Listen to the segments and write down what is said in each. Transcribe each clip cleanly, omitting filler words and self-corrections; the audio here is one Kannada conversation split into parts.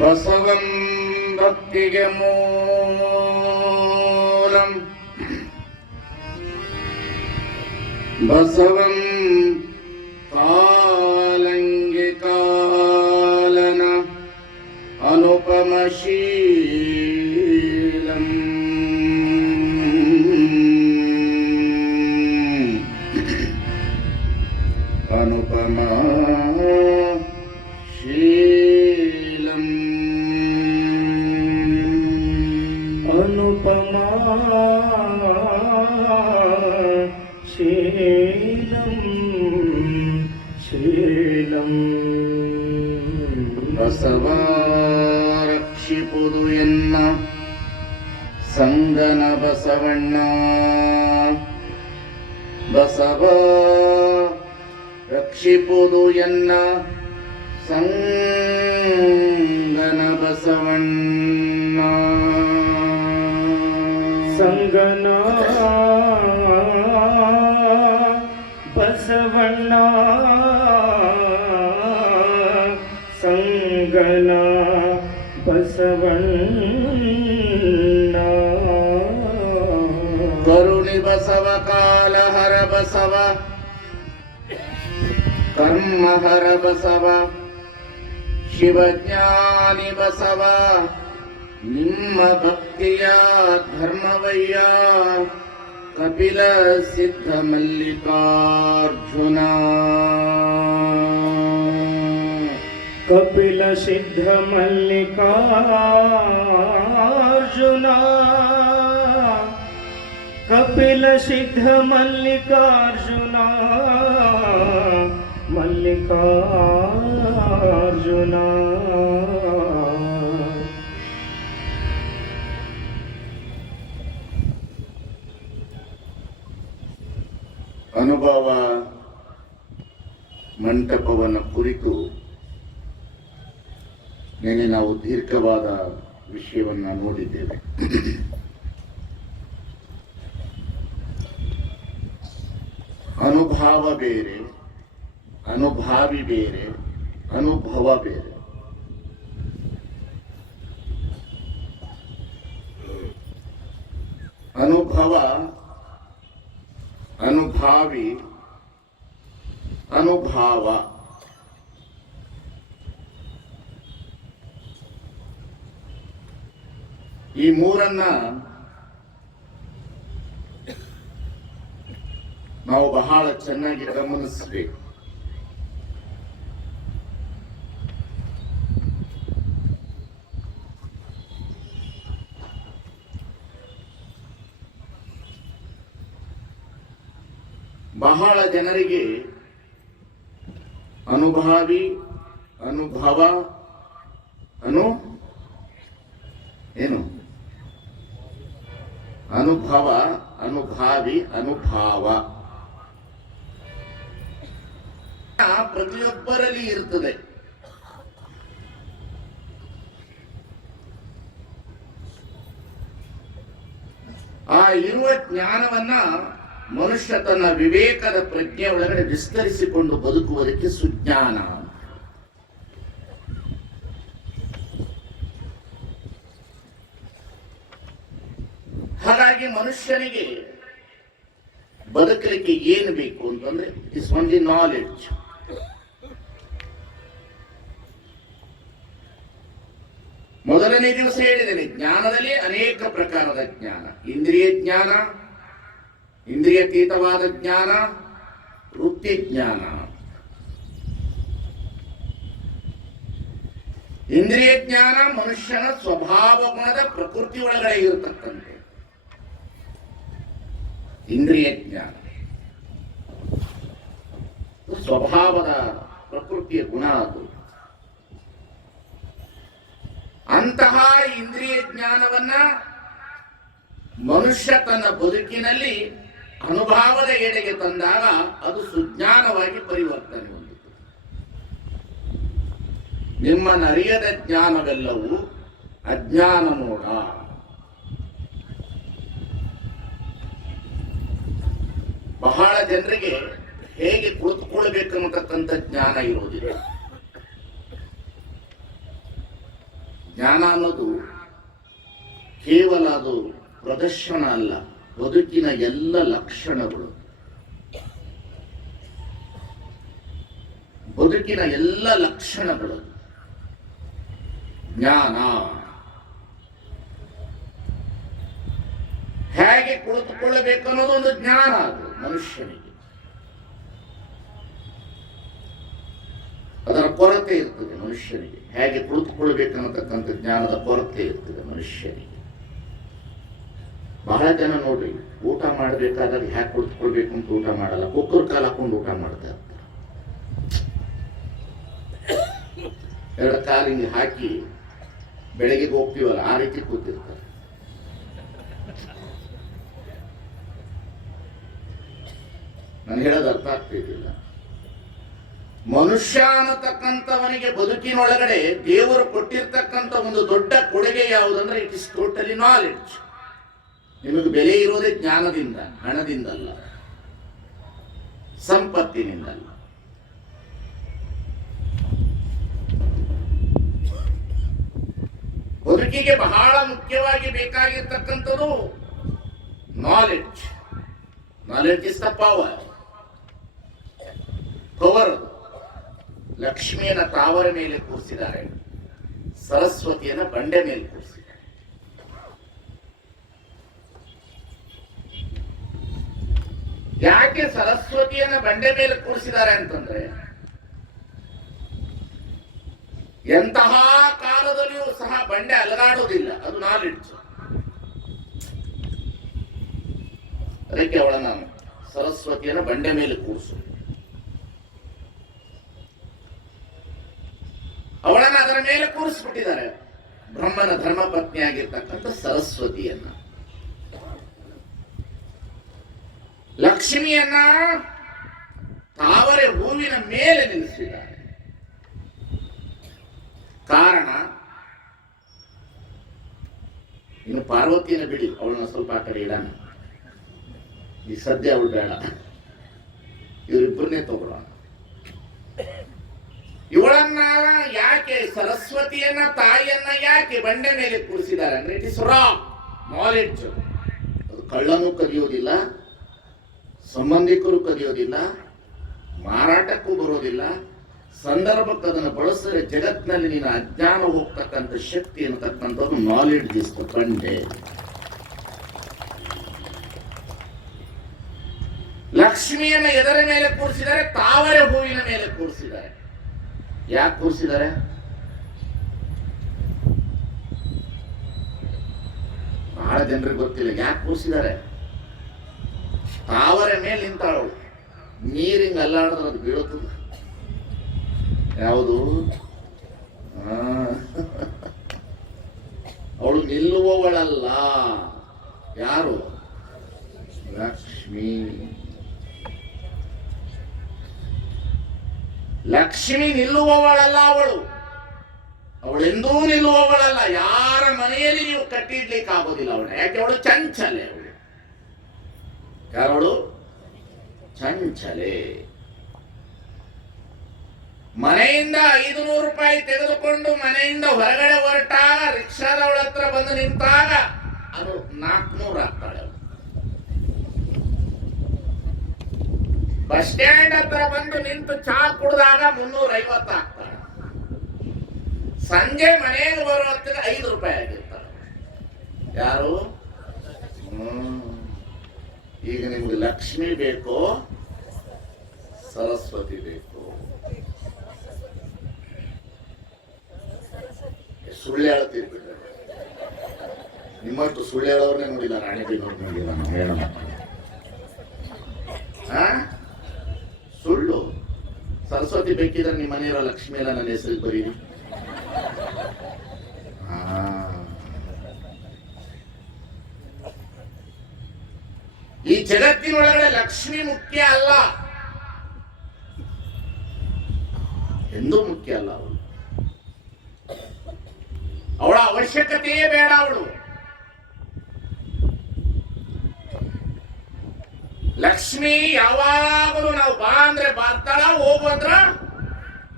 ಬಸವಂ ಭಕ್ತಿಗೆ ಮೂಲಂ ಬಸವಂ ಕಾಲಂಗೆ ಕಾಲನ ಅನುಪಮಶೀಲಂ ಅನುಪಮ ಶೀಲಂ ಅನುಪಮಾ ಶೀಲಂ ಶೀಲಂ ಬಸವ ರಕ್ಷಿಪುದು ಎನ್ನ ಸಂಗನ ಬಸವಣ್ಣ ಬಸವ ರಕ್ಷಿಪುದು ಎನ್ನ ಸಂಗನ ಬಸವಣ್ಣ ಸಂಗನ ಬಸವಣ್ಣ ಸಂಗನ ಬಸವಣ್ಣ ಕರುಣಿ ಬಸವ ಕಾಲಹರ ಬಸವ ಕರ್ಮಹರ ಬಸವ ಶಿವಜ್ಞಾನಿ ಬಸವ ನಿಮ್ಮ ಭಕ್ತಿಯ ಧರ್ಮವಯ್ಯ ಕಪಿಲ ಸಿದ್ಧ ಮಲ್ಲಿಕಾರ್ಜುನ ಕಪಿಲ ಸಿದ್ಧ ಮಲ್ಲಿಕಾರ್ಜುನ ಕಪಿಲ ಸಿದ್ಧ ಮಲ್ಲಿಕಾರ್ಜುನ ಮಲ್ಲಿಕಾರ್ಜುನ ಅನುಭವ ಮಂಟಪವನ್ನು ಕುರಿತು ನಿನ್ನೆ ನಾವು ದೀರ್ಘವಾದ ವಿಷಯವನ್ನು ನೋಡಿದ್ದೇವೆ. ಅನುಭಾವ ಬೇರೆ, ಅನುಭಾವಿ ಬೇರೆ, ಅನುಭವ ಬೇರೆ. ಅನುಭವ, ಅನುಭಾವಿ, ಅನುಭಾವ ಈ ಮೂರನ್ನ ನಾವು ಬಹಳ ಚೆನ್ನಾಗಿ ಗಮನಿಸಬೇಕು. ಬಹಳ ಜನರಿಗೆ ಅನುಭಾವಿ, ಅನುಭವ, ಏನು ಅನುಭವ, ಅನುಭಾವಿ, ಅನುಭಾವ ಪ್ರತಿಯೊಬ್ಬರಲ್ಲಿ ಇರ್ತದೆ. ಆ ಇರುವ ಜ್ಞಾನವನ್ನ ಮನುಷ್ಯ ತನ್ನ ವಿವೇಕದ ಪ್ರಜ್ಞೆ ಒಳಗಡೆ ವಿಸ್ತರಿಸಿಕೊಂಡು ಬದುಕುವುದಕ್ಕೆ ಸುಜ್ಞಾನ. ಹಾಗಾಗಿ ಮನುಷ್ಯನಿಗೆ ಬದುಕಲಿಕ್ಕೆ ಏನು ಬೇಕು ಅಂತಂದ್ರೆ ಇಟ್ಸ್ ಓನ್ಲಿ ನಾಲೆಡ್ಜ್. ಮೊದಲನೇ ದಿವಸ ಹೇಳಿದ್ದೇನೆ, ಜ್ಞಾನದಲ್ಲಿ ಅನೇಕ ಪ್ರಕಾರದ ಜ್ಞಾನ. ಇಂದ್ರಿಯ ಜ್ಞಾನ, ಇಂದ್ರಿಯತೀತವಾದ ಜ್ಞಾನ, ವೃತ್ತಿ ಜ್ಞಾನ. ಇಂದ್ರಿಯ ಜ್ಞಾನ ಮನುಷ್ಯನ ಸ್ವಭಾವ ಗುಣದ ಪ್ರಕೃತಿ ಒಳಗಡೆ ಇರತಕ್ಕಂತೆ ಇಂದ್ರಿಯ ಜ್ಞಾನ, ಸ್ವಭಾವದ ಪ್ರಕೃತಿಯ ಗುಣ ಅದು. ಅಂತಹ ಇಂದ್ರಿಯ ಜ್ಞಾನವನ್ನ ಮನುಷ್ಯ ತನ್ನ ಬದುಕಿನಲ್ಲಿ ಅನುಭವದ ಎಡೆಗೆ ತಂದಾಗ ಅದು ಸುಜ್ಞಾನವಾಗಿ ಪರಿವರ್ತನೆ ಹೊಂದಿತು. ನಿಮ್ಮನ್ನರಿಯದ ಜ್ಞಾನವೆಲ್ಲವೂ ಅಜ್ಞಾನ ಮೋಡ. ಬಹಳ ಜನರಿಗೆ ಹೇಗೆ ಕುಳಿತುಕೊಳ್ಬೇಕನ್ನತಕ್ಕಂಥ ಜ್ಞಾನ ಇರುವುದಿಲ್ಲ. ಜ್ಞಾನ ಅನ್ನೋದು ಕೇವಲ ಅದು ಪ್ರದರ್ಶನ ಅಲ್ಲ, ಬದುಕಿನ ಎಲ್ಲ ಲಕ್ಷಣಗಳು, ಬದುಕಿನ ಎಲ್ಲ ಲಕ್ಷಣಗಳು ಜ್ಞಾನ. ಹೇಗೆ ಕುಳಿತುಕೊಳ್ಳಬೇಕು ಅನ್ನೋದು ಒಂದು ಜ್ಞಾನ. ಅದು ಮನುಷ್ಯನಿಗೆ ಅದರ ಕೊರತೆ ಇರ್ತದೆ. ಮನುಷ್ಯನಿಗೆ ಹೇಗೆ ಕುಳಿತುಕೊಳ್ಬೇಕನ್ನತಕ್ಕಂಥ ಜ್ಞಾನದ ಕೊರತೆ ಇರ್ತದೆ ಮನುಷ್ಯನಿಗೆ. ಬಹಳ ಜನ ನೋಡ್ರಿ, ಊಟ ಮಾಡಬೇಕಾದಾಗ ಹ್ಯಾಕೆ ಕುಳಿತುಕೊಳ್ಬೇಕು ಅಂತ ಊಟ ಮಾಡಲ್ಲ, ಕುಕ್ಕರ್ ಕಾಲು ಹಾಕೊಂಡು ಊಟ ಮಾಡ್ತಾ ಇರ್ತಾರೆ. ಎರಡು ಕಾಲಿಂಗೆ ಹಾಕಿ ಬೆಳಗ್ಗೆ ಹೋಗ್ತೀವಲ್ಲ ಆ ರೀತಿ ಕೂತಿರ್ತಾರೆ. ನಾನು ಹೇಳೋದು ಅರ್ಥ ಆಗ್ತಿದ್ದಿಲ್ಲ. ಮನುಷ್ಯ ಅನ್ನತಕ್ಕಂಥವನಿಗೆ ಬದುಕಿನೊಳಗಡೆ ದೇವರು ಕೊಟ್ಟಿರ್ತಕ್ಕಂಥ ಒಂದು ದೊಡ್ಡ ಕೊಡುಗೆ ಯಾವುದಂದ್ರೆ ಇಟ್ ಇಸ್ ಟೋಟಲಿ ನಾಲೆಡ್ಜ್. ನಿಮಗೆ ಬೆಲೆ ಇರೋದೇ ಜ್ಞಾನದಿಂದ, ಹಣದಿಂದಲ್ಲ, ಸಂಪತ್ತಿನಿಂದಲ್ಲ. ಬದುಕಿಗೆ ಬಹಳ ಮುಖ್ಯವಾಗಿ ಬೇಕಾಗಿರ್ತಕ್ಕಂಥದ್ದು knowledge. Knowledge is the power. Power. ಲಕ್ಷ್ಮಿಯನ್ನ ತಾವರ ಮೇಲೆ ಕೂರಿಸಿದ್ದಾರೆ, ಸರಸ್ವತಿಯನ್ನ ಬಂಡೆ ಮೇಲೆ ಕೂರಿಸಿದ್ದಾರೆ. ಯಾಕೆ ಸರಸ್ವತಿಯನ್ನ ಬಂಡೆ ಮೇಲೆ ಕೂರಿಸಿದ್ದಾರೆ ಅಂತಂದ್ರೆ, ಎಂತಹ ಕಾಲದಲ್ಲಿಯೂ ಸಹ ಬಂಡೆ ಅಲಗಾಡುವುದಿಲ್ಲ, ಅದು ನಾಲೆಡ್ಜ್. ಅದಕ್ಕೆ ಅವಳನ್ನ ಸರಸ್ವತಿಯನ್ನ ಬಂಡೆ ಮೇಲೆ ಕೂರಿಸು. ಅವಳನ್ನ ಅದರ ಮೇಲೆ ಕೂರಿಸ್ಬಿಟ್ಟಿದ್ದಾರೆ, ಬ್ರಹ್ಮನ ಧರ್ಮಪತ್ನಿ ಆಗಿರ್ತಕ್ಕಂಥ ಸರಸ್ವತಿಯನ್ನ. ಲಕ್ಷ್ಮಿಯನ್ನ ತಾವರೆ ಹೂವಿನ ಮೇಲೆ ನಿಲ್ಲಿಸಿದ್ದಾರೆ. ಕಾರಣ, ಇನ್ನು ಪಾರ್ವತಿಯನ್ನು ಬಿಡಿ, ಅವಳನ್ನ ಸ್ವಲ್ಪ ಆ ಕಡೆ ಇಡೋಣ. ಈ ಸದ್ಯ ಅವಳು ಬೇಡ, ಇವರಿಬ್ಬರನ್ನೇ ತಗೊಳ್ಳೋಣ. ಇವಳನ್ನ ಯಾಕೆ, ಸರಸ್ವತಿಯನ್ನ ತಾಯಿಯನ್ನ ಯಾಕೆ ಬಂಡೆ ಮೇಲೆ ಕೂರಿಸಿದ್ದಾರೆ ಅಂದ್ರೆ, ಇಟ್ ಇಸ್ ರಾ ನಾಲೆಡ್ಜ್. ಅದು ಕಳ್ಳನೂ ಕದಿಯೋದಿಲ್ಲ, ಸಂಬಂಧಿಕರು ಕದಿಯೋದಿಲ್ಲ, ಮಾರಾಟಕ್ಕೂ ಬರೋದಿಲ್ಲ. ಸಂದರ್ಭಕ್ಕೆ ಅದನ್ನು ಬಳಸಿದ್ರೆ ಜಗತ್ತಿನಲ್ಲಿ ನೀನು ಅಜ್ಞಾನ ಹೋಗ್ತಕ್ಕಂಥ ಶಕ್ತಿ ಅನ್ನತಕ್ಕಂಥದ್ದು ನಾಲೆಡ್ಜ್ ಇಸ್ ದ ಬಂಡೆ. ಲಕ್ಷ್ಮಿಯನ್ನ ಎದರ ಮೇಲೆ ಕೂರಿಸಿದ್ದಾರೆ, ತಾವರೆ ಹೂವಿನ ಮೇಲೆ ಕೂರಿಸಿದ್ದಾರೆ. ಯಾಕೆ ಕೂರಿಸಿದ್ದಾರೆ? ಬಹಳ ಜನರಿಗೆ ಗೊತ್ತಿಲ್ಲ ಯಾಕೆ ಕೂರಿಸಿದ್ದಾರೆ. ತಾವರೆ ಮೇಲೆ ನಿಂತಾಳು, ನೀರಿಂಗ್ ಅಲ್ಲಾಡಿದ್ರೆ ಅದು ಬೀಳುತ್ತದೆ. ಯಾವುದು? ಅವಳು ನಿಲ್ಲುವವಳಲ್ಲ. ಯಾರು? ಲಕ್ಷ್ಮಿ. ಲಕ್ಷ್ಮಿ ನಿಲ್ಲುವವಳಲ್ಲ ಅವಳು. ಅವಳೆಂದೂ ನಿಲ್ಲುವವಳಲ್ಲ. ಯಾರ ಮನೆಯಲ್ಲಿ ನೀವು ಕಟ್ಟಿಡ್ಲಿಕ್ಕೆ ಆಗೋದಿಲ್ಲ ಅವಳು. ಯಾಕೆ? ಅವಳು ಚಂಚಲೆ. ಅವಳು ಯಾವಳು? ಚಂಚಲೆ. ಮನೆಯಿಂದ 500 ರೂಪಾಯಿ ತೆಗೆದುಕೊಂಡು ಮನೆಯಿಂದ ಹೊರಗಡೆ ಹೊರಟಾಗ ರಿಕ್ಷಾದವಳ ಹತ್ರ ಬಂದು ನಿಂತಾಗ ಅದು 400 ಆಗ್ತಾಳೆ. ಬಸ್ ಸ್ಟ್ಯಾಂಡ್ ಹತ್ರ ಬಂದು ನಿಂತು ಚಾ ಕುಡಿದಾಗ 350 ಆಗ್ತಾಳೆ. ಸಂಜೆ ಮನೆಗೆ ಬರೋ ಹೊತ್ತಿಗೆ 5 ರೂಪಾಯಿ ಆಗಿರ್ತಾಳೆ. ಯಾರು? ಈಗ ನಿಮ್ಗೆ ಲಕ್ಷ್ಮಿ ಬೇಕೋ ಸರಸ್ವತಿ ಬೇಕೋ? ಸುಳ್ಳು ಹೇಳ್ತೀರಿ ಬಿಡ್ರಿ. ನಿಮ್ಮಷ್ಟು ಸುಳ್ಳು ಹೇಳೋರ್ನೇ ನೋಡಿಲ್ಲ, ರಾಣಿಬೆನ್ನೂರು ನೋಡಿಲ್ಲ. ನಾವು ಹೇಳೋಣ ಸುಳ್ಳು. ಸರಸ್ವತಿ ಬೇಕಿದ್ರೆ ನಿಮ್ಮ ಮನೆಯಿರೋ ಲಕ್ಷ್ಮಿ ಎಲ್ಲ ನನ್ನ ಹೆಸರಿಗೆ ಬರೀರಿ. ಈ ಜಗತ್ತಿನೊಳಗಡೆ ಲಕ್ಷ್ಮಿ ಮುಖ್ಯ ಅಲ್ಲ, ಎಂದೂ ಮುಖ್ಯ ಅಲ್ಲ. ಅವಳು, ಅವಳ ಅವಶ್ಯಕತೆಯೇ ಬೇಡ. ಅವಳು ಲಕ್ಷ್ಮಿ ಯಾವಾಗಲೂ ನಾವು ಬಾ ಅಂದ್ರೆ ಬರ್ತಾಳ, ಹೋಗು ಅಂದ್ರ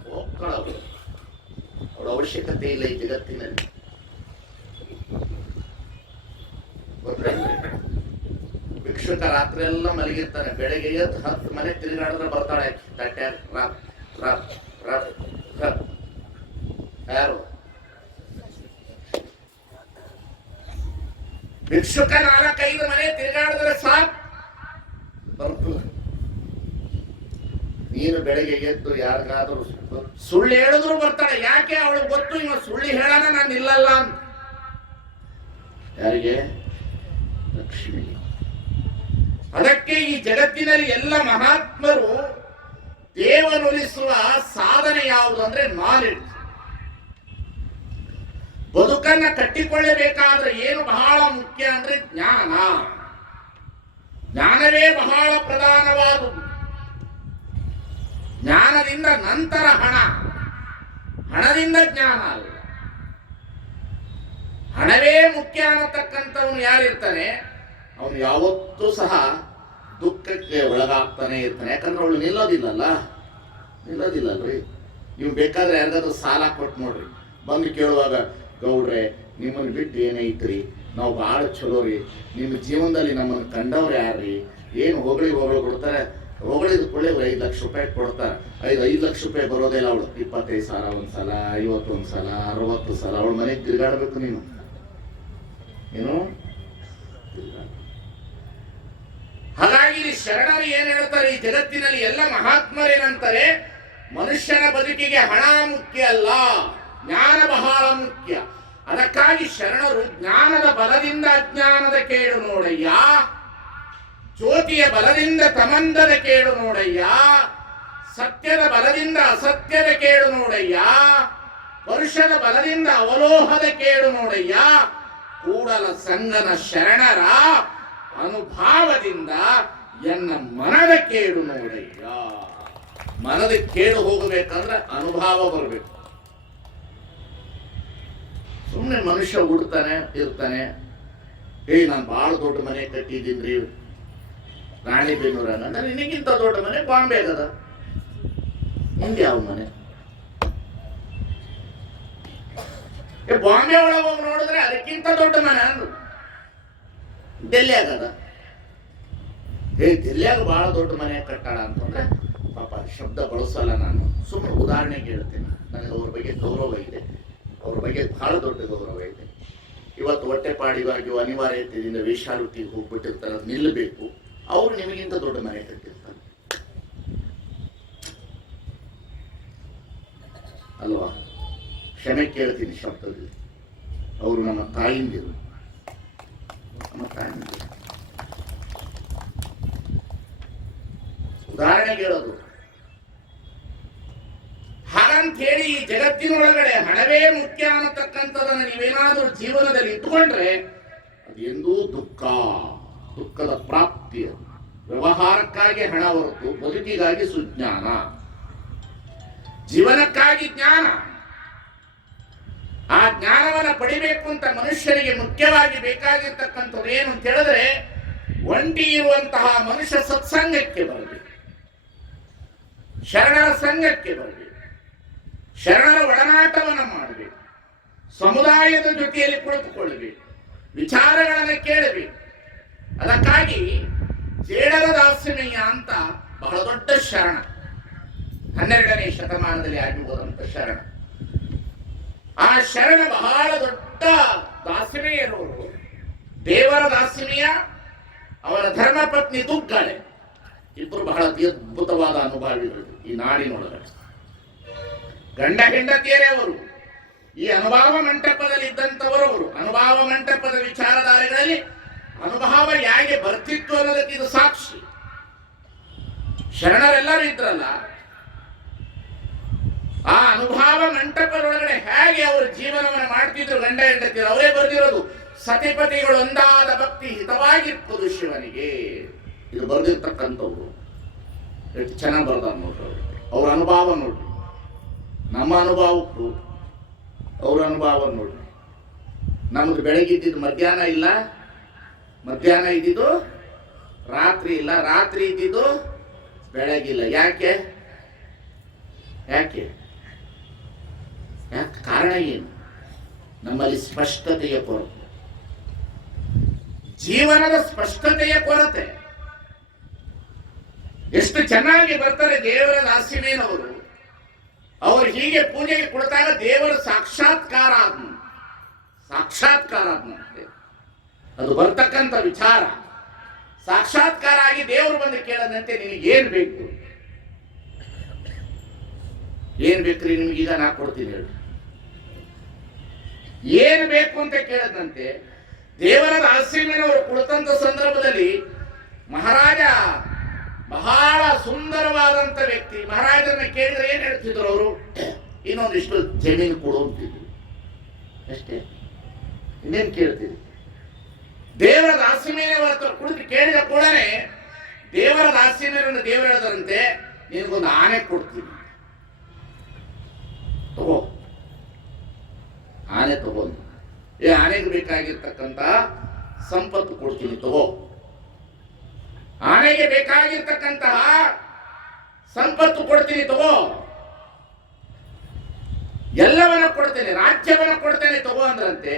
ಹೋಗ್ತಾಳ. ಅವಳ ಅವಶ್ಯಕತೆ ಇಲ್ಲ ಈ ಜಗತ್ತಿನಲ್ಲಿ. ಗೊತ್ತೇನ್ರಿ? ಭಿಕ್ಷುಕ ರಾತ್ರಿ ಎಲ್ಲ ಮಲಗಿರ್ತಾನೆ, ಬೆಳಗ್ಗೆ ಎದ್ದು 10 ಮನೆ ತಿರುಗಾಡಿದ್ರೆ ಬರ್ತಾಳೆ ತಟ್ಟ್ಯಾಗ ರಾತ್ ರಾತ್ ರಾತ್ ರಾತ್. ಯಾರು ಭಿಕ್ಷುಕ 4-5 ಮನೆ ತಿರುಗಾಡಿದ್ರೆ ಸಾಕು ಬರ್ತದ. ನೀನು ಬೆಳಗ್ಗೆ ಎದ್ದು ಯಾರಿಗಾದ್ರೂ ಸುಳ್ಳು ಹೇಳಿದ್ರು ಬರ್ತಾಳೆ. ಯಾಕೆ? ಅವಳು ಗೊತ್ತು ಇವ ಸುಳ್ಳು ಹೇಳೋಣ ನಾನು ಇಲ್ಲಲ್ಲ ಅಂತ. ಯಾರಿಗೆ? ಲಕ್ಷ್ಮಿ. ಅದಕ್ಕೆ ಈ ಜಗತ್ತಿನಲ್ಲಿ ಎಲ್ಲ ಮಹಾತ್ಮರು ದೇವರೊಲಿಸುವ ಸಾಧನೆ ಯಾವುದು ಅಂದ್ರೆ ನಾಲೆಡ್ಜ್. ಬದುಕನ್ನ ಕಟ್ಟಿಕೊಳ್ಳಬೇಕಾದ್ರೆ ಏನು ಬಹಳ ಮುಖ್ಯ ಅಂದ್ರೆ ಜ್ಞಾನ. ಜ್ಞಾನವೇ ಬಹಳ ಪ್ರಧಾನವಾದುದು. ಜ್ಞಾನದಿಂದ ನಂತರ ಹಣ, ಹಣದಿಂದ ಜ್ಞಾನ ಅಲ್ಲ. ಹಣವೇ ಮುಖ್ಯ ಅನ್ನತಕ್ಕಂಥವನು ಯಾರಿರ್ತಾನೆ ಅವನು ಯಾವತ್ತೂ ಸಹ ದುಃಖಕ್ಕೆ ಒಳಗಾಗ್ತಾನೆ ಇರ್ತಾನೆ. ಯಾಕಂದ್ರೆ ಅವಳು ನಿಲ್ಲೋದಿಲ್ಲಲ್ರಿ. ನೀವು ಬೇಕಾದ್ರೆ ಯಾರಿಗಾದ್ರೂ ಸಾಲ ಕೊಟ್ಟು ನೋಡ್ರಿ, ಬಂದು ಕೇಳುವಾಗ ಗೌಡ್ರೆ ನಿಮ್ಮನ್ನು ಬಿಟ್ಟು ಏನೈತ್ರಿ, ನಾವು ಭಾಳ ಚಲೋ ರೀ, ನಿಮ್ಮ ಜೀವನದಲ್ಲಿ ನಮ್ಮನ್ನು ಕಂಡವ್ರು ಯಾರ್ರಿ, ಏನು ಹೊಗಳು ಕೊಡ್ತಾರೆ. ಹೊಗಳಿದ ಕೊಳ್ಳೆ 5 ಲಕ್ಷ ರೂಪಾಯಿ ಕೊಡ್ತಾರೆ. 5 ಲಕ್ಷ ರೂಪಾಯಿ ಬರೋದಿಲ್ಲ. ಅವಳು 25 ಸಾವಿರ ಒಂದ್ಸಲ, 51 ಸಲ, 60 ಸಲ ಅವಳ ಮನೆಗೆ ತಿರುಗಾಡ್ಬೇಕು ನೀನು. ಏನು? ಹಾಗಾಗಿ ಇಲ್ಲಿ ಶರಣರು ಏನ್ ಹೇಳ್ತಾರೆ, ಈ ಜಗತ್ತಿನಲ್ಲಿ ಎಲ್ಲ ಮಹಾತ್ಮರೇನಂತಾರೆ, ಮನುಷ್ಯನ ಬದುಕಿಗೆ ಹಣ ಮುಖ್ಯ ಅಲ್ಲ, ಜ್ಞಾನ ಬಹಳ ಮುಖ್ಯ. ಅದಕ್ಕಾಗಿ ಶರಣರು ಜ್ಞಾನದ ಬಲದಿಂದ ಅಜ್ಞಾನದ ಕೇಡು ನೋಡಯ್ಯ, ಜ್ಯೋತಿಯ ಬಲದಿಂದ ತಮಂದದ ಕೇಡು ನೋಡಯ್ಯ, ಸತ್ಯದ ಬಲದಿಂದ ಅಸತ್ಯದ ಕೇಡು ನೋಡಯ್ಯ, ಪರುಷದ ಬಲದಿಂದ ಅವಲೋಹದ ಕೇಡು ನೋಡಯ್ಯ, ಕೂಡಲ ಸಂಗನ ಶರಣರ ಅನುಭಾವದಿಂದ ಎನ್ನ ಮನದ ಕೇಡು ನೋಡಯ್ಯ. ಮನದ ಕೇಡು ಹೋಗಬೇಕಂದ್ರೆ ಅನುಭವ ಬರಬೇಕು. ಸುಮ್ಮನೆ ಮನುಷ್ಯ ಹುಡ್ತಾನೆ ಇರ್ತಾನೆ, ನಾನು ಬಹಳ ದೊಡ್ಡ ಮನೆ ಕಟ್ಟಿದ್ದೀನ್ರಿ ರಾಣಿಬೆನ್ನೂರ, ನಿನಗಿಂತ ದೊಡ್ಡ ಮನೆ ಬಾಂಬೆ ಆಗದ, ನಿಂಗೆ ಯಾವ ಮನೆ? ಬಾಂಬೆ ಒಳಗೆ ಹೋಗಿ ನೋಡಿದ್ರೆ ಅದಕ್ಕಿಂತ ದೊಡ್ಡ ಮನೆ ಅಂದ್ರು ಡೆಲ್ಲಿ ಆಗದ. ಡೆಲ್ಲಿಯಾಗ ಬಹಳ ದೊಡ್ಡ ಮನೆ ಕಟ್ಟಾಳ ಅಂತಂದ್ರೆ ಪಾಪ ಶಬ್ದ ಬಳಸಲ್ಲ. ನಾನು ಸುಮ್ಮನೆ ಉದಾಹರಣೆಗೆ ಹೇಳ್ತೇನೆ. ನನಗೆ ಅವ್ರ ಬಗ್ಗೆ ಗೌರವ ಇದೆ, ಅವ್ರ ಬಗ್ಗೆ ಬಹಳ ದೊಡ್ಡ ಗೌರವ ಇದೆ. ಇವತ್ತು ಹೊಟ್ಟೆಪಾಡಿಗಾಗಿ ಅನಿವಾರ್ಯತೆಯಿಂದ ವೇಷಾವೃತ್ತಿಗೆ ಹೋಗ್ಬಿಟ್ಟಿರ್ತಾರೆ, ಅದು ನಿಲ್ಲಬೇಕು. ಅವರು ನಿಮಗಿಂತ ದೊಡ್ಡ ಮನೆ ಕಟ್ಟಿರ್ತಾರೆ ಅಲ್ವಾ? ಕ್ಷಮೆ ಕೇಳ್ತೀನಿ ಶಬ್ದದಲ್ಲಿ. ಅವರು ನಮ್ಮ ತಾಯಿಂದಿರು, ನಮ್ಮ ತಾಯಿಂದಿರು. ಉದಾಹರಣೆಗೆ ಹೇಳೋದು. ಹಾಗಂತ ಹೇಳಿ ಈ ಜಗತ್ತಿನೊಳಗಡೆ ಹಣವೇ ಮುಖ್ಯ ಅನ್ನತಕ್ಕಂಥದನ್ನ ನೀವೇನಾದ್ರೂ ಜೀವನದಲ್ಲಿ ಇಟ್ಟುಕೊಂಡ್ರೆ ಅದೆಂದೂ ದುಃಖದ ಪ್ರಾಪ್ತಿ. ವ್ಯವಹಾರಕ್ಕಾಗಿ ಹಣ ಹೊರತು ಬದುಕಿಗಾಗಿ ಸುಜ್ಞಾನ, ಜೀವನಕ್ಕಾಗಿ ಜ್ಞಾನ. ಆ ಜ್ಞಾನವನ್ನ ಪಡಿಬೇಕು ಅಂತ ಮನುಷ್ಯನಿಗೆ ಮುಖ್ಯವಾಗಿ ಬೇಕಾಗಿರ್ತಕ್ಕಂಥದ್ದು ಏನು ಅಂತ ಹೇಳಿದ್ರೆ, ಒಂಟಿ ಇರುವಂತಹ ಮನುಷ್ಯ ಸತ್ಸಂಗಕ್ಕೆ ಬರಬೇಕು, ಶರಣರ ಸಂಘಕ್ಕೆ ಬರಬೇಕು, ಶರಣರ ಒಡನಾಟವನ್ನು ಮಾಡಬೇಕು, ಸಮುದಾಯದ ಜೊತೆಯಲ್ಲಿ ಕುಳಿತುಕೊಳ್ಳಬೇಕು, ವಿಚಾರಗಳನ್ನು ಕೇಳಬೇಕು. ಅದಕ್ಕಾಗಿ ಜೇಡರ ದಾಸಿಮಯ್ಯ ಅಂತ ಬಹಳ ದೊಡ್ಡ ಶರಣ, 12ನೇ ಶತಮಾನದಲ್ಲಿ ಆಗಿರುವಂತ ಶರಣ. ಆ ಶರಣ ಬಹಳ ದೊಡ್ಡ ದಾಸಿಮೆಯರವರು. ದೇವರ ದಾಸಿಮೆಯ, ಅವರ ಧರ್ಮಪತ್ನಿ ದುಗ್ಗಳೆ, ಇಬ್ಬರು ಬಹಳ ಅದ್ಭುತವಾದ ಅನುಭವಿಗಳು ಈ ನಾಡಿನೊಳಗಡೆ. ಗಂಡ ಹೆಂಡತಿಯರೇ ಅವರು. ಈ ಅನುಭವ ಮಂಟಪದಲ್ಲಿ ಇದ್ದಂಥವರವರು. ಅನುಭವ ಮಂಟಪದ ವಿಚಾರಧಾರೆಗಳಲ್ಲಿ ಅನುಭವ ಹೇಗೆ ಬರ್ತಿತ್ತು ಅನ್ನೋದಕ್ಕೆ ಇದು ಸಾಕ್ಷಿ. ಶರಣರೆಲ್ಲರೂ ಇದ್ರಲ್ಲ, ಆ ಅನುಭವ ಮಂಟಪದೊಳಗಡೆ ಹೇಗೆ ಅವರು ಜೀವನವನ್ನು ಮಾಡ್ತಿದ್ರು ಗಂಡ ಹೆಂಡತಿಯರು. ಅವರೇ ಬರೆದಿರೋದು, ಸತಿಪತಿಗಳು ಒಂದಾದ ಭಕ್ತಿ ಹಿತವಾಗಿರ್ಬೋದು ಶಿವನಿಗೆ. ಇದು ಬರೆದಿರ್ತಕ್ಕಂಥವ್ರು ಎಷ್ಟು ಚೆನ್ನಾಗಿ ಬರ್ದಾರ ನೋಡ್ರಿ. ಅವ್ರ ಅನುಭವ ನೋಡ್ರಿ, ನಮ್ಮ ಅನುಭವಕ್ಕೂ ಅವ್ರ ಅನುಭವ ನೋಡ್ರಿ. ನಮ್ದು ಬೆಳಗ್ಗೆ ಇದ್ದಿದ್ದು ಮಧ್ಯಾಹ್ನ ಇಲ್ಲ, ಮಧ್ಯಾಹ್ನ ಇದ್ದಿದ್ದು ರಾತ್ರಿ ಇಲ್ಲ, ರಾತ್ರಿ ಇದ್ದಿದ್ದು ಬೆಳಗಿಲ್ಲ. ಯಾಕೆ ಯಾಕೆ ಯಾಕೆ ಕಾರಣ ಏನು? ನಮ್ಮಲ್ಲಿ ಸ್ಪಷ್ಟತೆಯ ಕೊರತೆ. ಜೀವನದ ಸ್ಪಷ್ಟತೆಯ ಕೊರತೆ. ಎಷ್ಟು ಚೆನ್ನಾಗಿ ಬರ್ತಾರೆ ದೇವರ ದಾಸಿಮೇನವರು. ಅವರು ಹೀಗೆ ಪೂಜೆಗೆ ಕೊಡ್ತಾಗ ದೇವರ ಸಾಕ್ಷಾತ್ಕಾರ ಆದ್ನಂತೆ. ಅದು ಬರ್ತಕ್ಕಂಥ ವಿಚಾರ ಸಾಕ್ಷಾತ್ಕಾರ ಆಗಿ ದೇವರು ಬಂದು ಕೇಳದಂತೆ, ನಿನಗೆ ಏನ್ ಬೇಕು, ಏನ್ ಬೇಕ್ರಿ ನಿಮ್ಗೀಗ ನಾ ಕೊಡ್ತೀನಿ ಹೇಳಿ, ಏನ್ ಬೇಕು ಅಂತ ಕೇಳದಂತೆ. ದೇವರ ದಾಸಿಮೇನವರು ಕುಳಿತಂತ ಸಂದರ್ಭದಲ್ಲಿ ಮಹಾರಾಜ ಬಹಳ ಸುಂದರವಾದಂತ ವ್ಯಕ್ತಿ. ಮಹಾರಾಜರನ್ನ ಕೇಳಿದ್ರೆ ಏನ್ ಹೇಳ್ತಿದ್ರು ಅವರು? ಇನ್ನೊಂದಿಷ್ಟು ಜಮೀನು ಕೊಡು ಅಂತಿದ್ರು ಅಷ್ಟೇ, ಇನ್ನೇನ್ ಕೇಳ್ತಿದ್ರು. ದೇವರ ದಾಸಿಮೇನವರ ಹತ್ರ ಕುಳಿತು ಕೇಳಿದ ಕೂಡಲೇ ದೇವರ ದಾಸಿಮೇನವರನ್ನು ದೇವರು ಹೇಳಿದ್ರಂತೆ, ನಿನಗೊಂದು ಆನೆ ಕೊಡ್ತೀನಿ, ತಗೋ, ಆನೆ ತಗೊಂಡು ಈ ಆನೆಗೆ ಬೇಕಾಗಿರ್ತಕ್ಕಂಥ ಸಂಪತ್ತು ಕೊಡ್ತೀನಿ, ತಗೋ. ಆನೆಗೆ ಬೇಕಾಗಿರ್ತಕ್ಕಂತಹ ಸಂಪತ್ತು ಕೊಡ್ತೀನಿ, ತಗೋ, ಎಲ್ಲವನ್ನ ಕೊಡ್ತೇನೆ, ರಾಜ್ಯವನ್ನ ಕೊಡ್ತೇನೆ, ತಗೋ ಅಂದ್ರಂತೆ.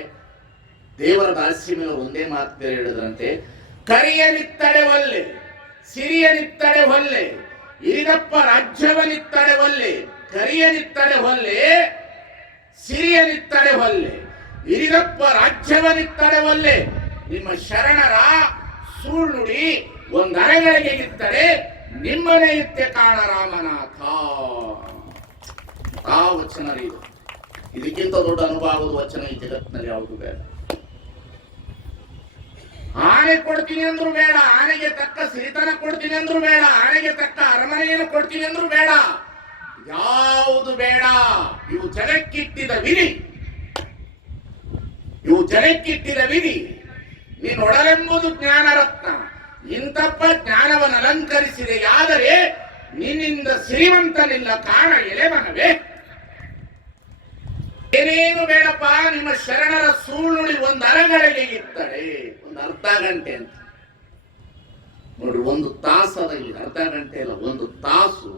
ದೇವರ ದಾಸ್ಯಮೇನವರು ಒಂದೇ ಮಾತು ಹೇಳಿದ್ರಂತೆ, ಕರಿಯನಿತ್ತಡೆ ಒಲ್ಲೆ, ಸಿರಿಯನಿತ್ತಡೆ ಹೊಲ್ಲೆ, ಇರಿದಪ್ಪ ರಾಜ್ಯವನಿತ್ತಡೆ ಒಲ್ಲೆ. ಕರಿಯನಿತ್ತಡೆ ಹೊಲ್ಲೆ, ಸಿರಿಯನಿತ್ತಡೆ ಹೊಲ್ಲೆ, ಇರಿದಪ್ಪ ರಾಜ್ಯವನಿತ್ತಡೆ ಒಲ್ಲೆ. ನಿಮ್ಮ ಶರಣರ ಸುಳ್ಳುಡಿ ಒಂದರೆಗಳಿಗೆ ಇತ್ತಡೆ, ನಿಮ್ಮನೆ ಇತ್ತೆ ಕಾಣ ರಾಮನಾಥ. ಆ ವಚನ ಇದು. ಇದಕ್ಕಿಂತ ದೊಡ್ಡ ಅನುಭವದ ವಚನ ಈ ಜಗತ್ತಿನಲ್ಲಿ ಯಾವುದು ಬೇಡ. ಆನೆ ಕೊಡ್ತೀನಿ ಅಂದ್ರು ಬೇಡ, ಆನೆಗೆ ತಕ್ಕ ಸಿರಿತನ ಕೊಡ್ತೀನಿ ಅಂದ್ರು ಬೇಡ, ಆನೆಗೆ ತಕ್ಕ ಅರಮನೆಯನ್ನು ಕೊಡ್ತೀನಿ ಅಂದ್ರು ಬೇಡ, ಯಾವುದು ಬೇಡ. ಇವು ಜಗಕ್ಕಿಟ್ಟಿದ ವಿಧಿ, ಇವು ಜಗಕ್ಕಿಟ್ಟಿದ ವಿಧಿ. ನೀನೊಡಲೆಂಬುದು ಜ್ಞಾನರತ್ನ, ಇಂತಪ್ಪ ಜ್ಞಾನವನ್ನು ಅಲಂಕರಿಸಿದೆಯಾದರೆ ನಿನ್ನಿಂದ ಶ್ರೀಮಂತನಿಲ್ಲ ಕಾಣ ಎಲೆಮನವೇ. ಏನೇನು ಬೇಡಪ್ಪ, ನಿಮ್ಮ ಶರಣರ ಸುಳ್ಳುಡಿ ಒಂದು ಅರಗಳಿಗೆ ಇತ್ತಡೆ. ಒಂದು ಅರ್ಧ ಗಂಟೆ ಅಂತ ನೋಡ್ರಿ, ಒಂದು ತಾಸದ, ಇಲ್ಲಿ ಅರ್ಧ ಗಂಟೆ ಇಲ್ಲ, ಒಂದು ತಾಸು.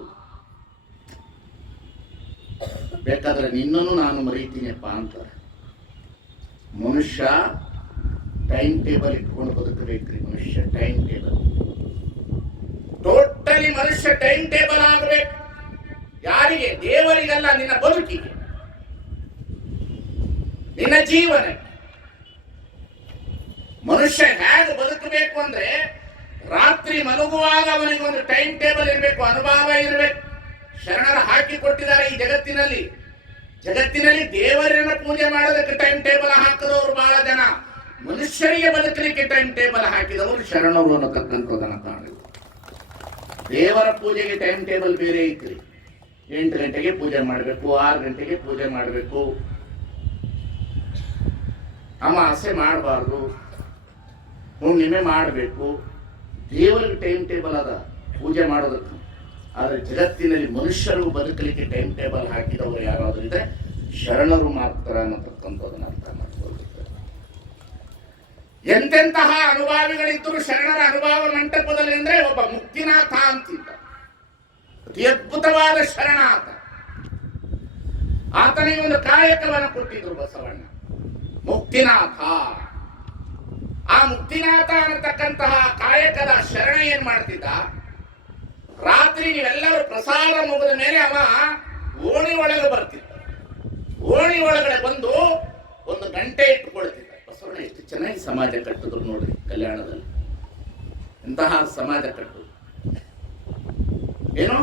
ಬೇಕಾದ್ರೆ ನಿನ್ನನ್ನು ನಾನು ಮರೀತೀನಿಯಪ್ಪ ಅಂತ. ಮನುಷ್ಯ ಟೈಮ್ ಟೇಬಲ್ ಇಟ್ಕೊಂಡು ಬದುಕಬೇಕ್ರಿ. ಮನುಷ್ಯ ಟೈಮ್ ಟೇಬಲ್, ಟೋಟಲಿ ಮನುಷ್ಯ ಟೈಮ್ ಟೇಬಲ್ ಆಗಬೇಕು. ಯಾರಿಗೆ? ದೇವರಿಗಲ್ಲ, ನಿನ್ನ ಬದುಕಿಗೆ, ನಿನ್ನ ಜೀವನ. ಮನುಷ್ಯ ಹೇಗೆ ಬದುಕಬೇಕು ಅಂದ್ರೆ, ರಾತ್ರಿ ಮಲಗುವಾಗ ಅವನಿಗೆ ಒಂದು ಟೈಮ್ ಟೇಬಲ್ ಇರಬೇಕು, ಅನುಭವ ಇರಬೇಕು. ಶರಣರ ಹಾಕಿ ಕೊಟ್ಟಿದ್ದಾರೆ ಈ ಜಗತ್ತಿನಲ್ಲಿ. ಜಗತ್ತಿನಲ್ಲಿ ದೇವರನ್ನ ಪೂಜೆ ಮಾಡೋದಕ್ಕೆ ಟೈಮ್ ಟೇಬಲ್ ಹಾಕಿದವರು ಬಹಳ ಜನ, ಮನುಷ್ಯರಿಗೆ ಬದುಕಲಿಕ್ಕೆ ಟೈಮ್ ಟೇಬಲ್ ಹಾಕಿದವರು ಶರಣರು ಅನ್ನತಕ್ಕಂಥದನ್ನ ಕಾಣಿದ್ರು. ದೇವರ ಪೂಜೆಗೆ ಟೈಮ್ ಟೇಬಲ್ ಬೇರೆ ಐತ್ರಿ. 8 ಗಂಟೆಗೆ ಪೂಜೆ ಮಾಡಬೇಕು, 6 ಗಂಟೆಗೆ ಪೂಜೆ ಮಾಡಬೇಕು, ಅಮಾಸೆ ಮಾಡಬಾರ್ದು, ಹುಣ್ಣಿಮೆ ಮಾಡಬೇಕು. ದೇವರಿಗೆ ಟೈಮ್ ಟೇಬಲ್ ಅದ ಪೂಜೆ ಮಾಡೋದಕ್ಕೆ. ಆದರೆ ಜಗತ್ತಿನಲ್ಲಿ ಮನುಷ್ಯರು ಬದುಕಲಿಕ್ಕೆ ಟೈಮ್ ಟೇಬಲ್ ಹಾಕಿದವರು ಯಾರಾದ್ರೂ ಇದ್ರೆ ಶರಣರು ಮಾತ್ರ ಅನ್ನತಕ್ಕಂಥದನ್ನ ಅರ್ಥ ಮಾಡ್ಕೊಳ್ಬೇಕು. ಎಂತೆಂತಹ ಅನುಭಾವಿಗಳಿದ್ದರು ಶರಣರ ಅನುಭವ ಮಂಟಪದಲ್ಲಿ ಅಂದ್ರೆ ಒಬ್ಬ ಮುಕ್ತಿನಾಥ ಅಂತಿದ್ದ, ಅತಿ ಅದ್ಭುತವಾದ ಶರಣ ಆತ. ಆತನಿಗೆ ಒಂದು ಕಾಯಕವನ್ನು ಕೊಟ್ಟಿದ್ರು ಬಸವಣ್ಣ, ಮುಕ್ತಿನಾಥ. ಆ ಮುಕ್ತಿನಾಥ ಅನ್ನತಕ್ಕಂತಹ ಕಾಯಕದ ಶರಣ ಏನ್ ಮಾಡ್ತಿದ್ದ, ರಾತ್ರಿ ನೀವೆಲ್ಲರೂ ಪ್ರಸಾದ ಮುಗಿದ ಮೇಲೆ ಅವ ಓಣಿ ಒಳಗೆ ಬರ್ತಿದ್ದ. ಓಣಿ ಒಳಗಡೆ ಬಂದು ಒಂದು ಗಂಟೆ ಇಟ್ಟುಕೊಳ್ತಿದ್ದ. ಬಸವಣ್ಣ ಎಷ್ಟು ಚೆನ್ನಾಗಿ ಸಮಾಜ ಕಟ್ಟಿದ್ರು ನೋಡ್ರಿ, ಕಲ್ಯಾಣದಲ್ಲಿ ಇಂತಹ ಸಮಾಜ ಕಟ್ಟು. ಏನು,